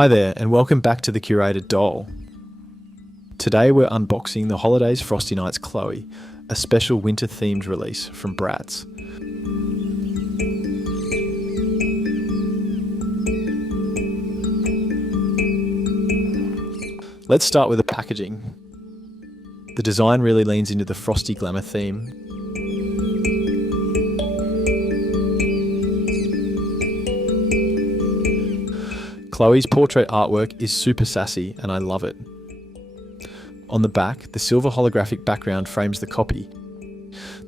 Hi there and welcome back to the Curated Doll. Today we're unboxing the Holidayz Frosty Nightz Cloe, a special winter themed release from Bratz. Let's start with the packaging. The design really leans into the frosty glamour theme. Chloe's portrait artwork is super sassy and I love it. On the back, the silver holographic background frames the copy.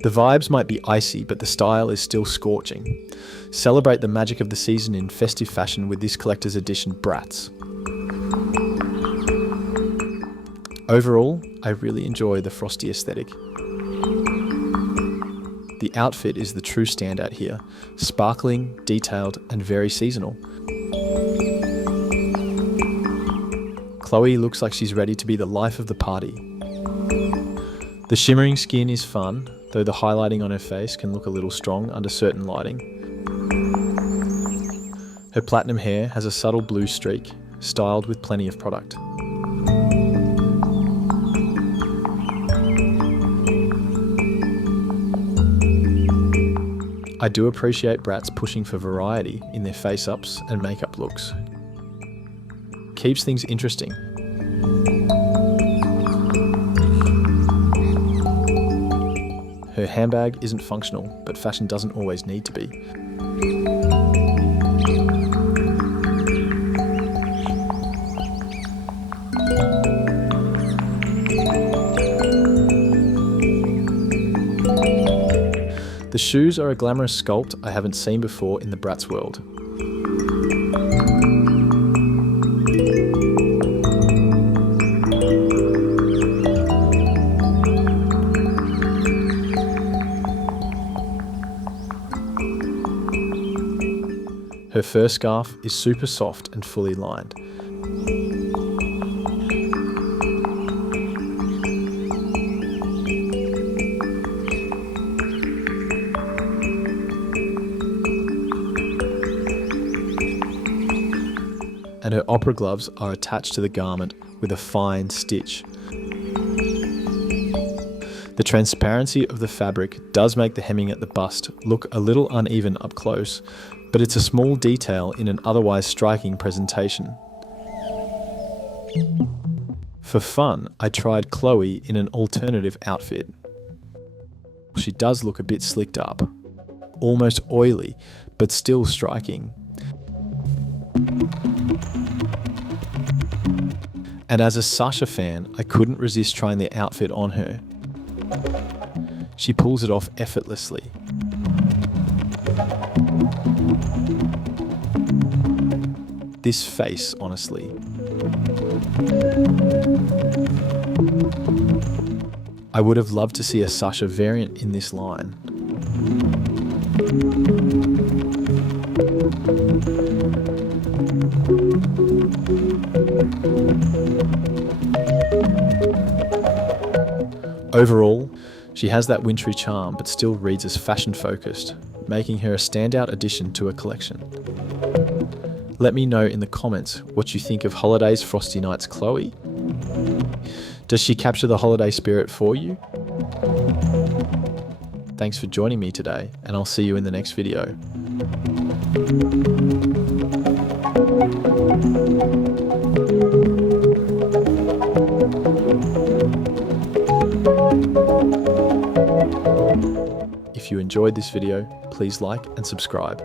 The vibes might be icy, but the style is still scorching. Celebrate the magic of the season in festive fashion with this collector's edition Bratz. Overall, I really enjoy the frosty aesthetic. The outfit is the true standout here, sparkling, detailed, and very seasonal. Chloe looks like she's ready to be the life of the party. The shimmering skin is fun, though the highlighting on her face can look a little strong under certain lighting. Her platinum hair has a subtle blue streak, styled with plenty of product. I do appreciate Bratz pushing for variety in their face-ups and makeup looks. Keeps things interesting. Her handbag isn't functional, but fashion doesn't always need to be. The shoes are a glamorous sculpt I haven't seen before in the Bratz world. Her fur scarf is super soft and fully lined. And her opera gloves are attached to the garment with a fine stitch. The transparency of the fabric does make the hemming at the bust look a little uneven up close, but it's a small detail in an otherwise striking presentation. For fun, I tried Chloe in an alternative outfit. She does look a bit slicked up, almost oily, but still striking. And as a Sasha fan, I couldn't resist trying the outfit on her. She pulls it off effortlessly. This face, honestly. I would have loved to see a Sasha variant in this line. Overall, she has that wintry charm but still reads as fashion-focused, making her a standout addition to a collection. Let me know in the comments what you think of Holidayz Frosty Nightz Cloe. Does she capture the holiday spirit for you? Thanks for joining me today, and I'll see you in the next video. If you enjoyed this video, please like and subscribe.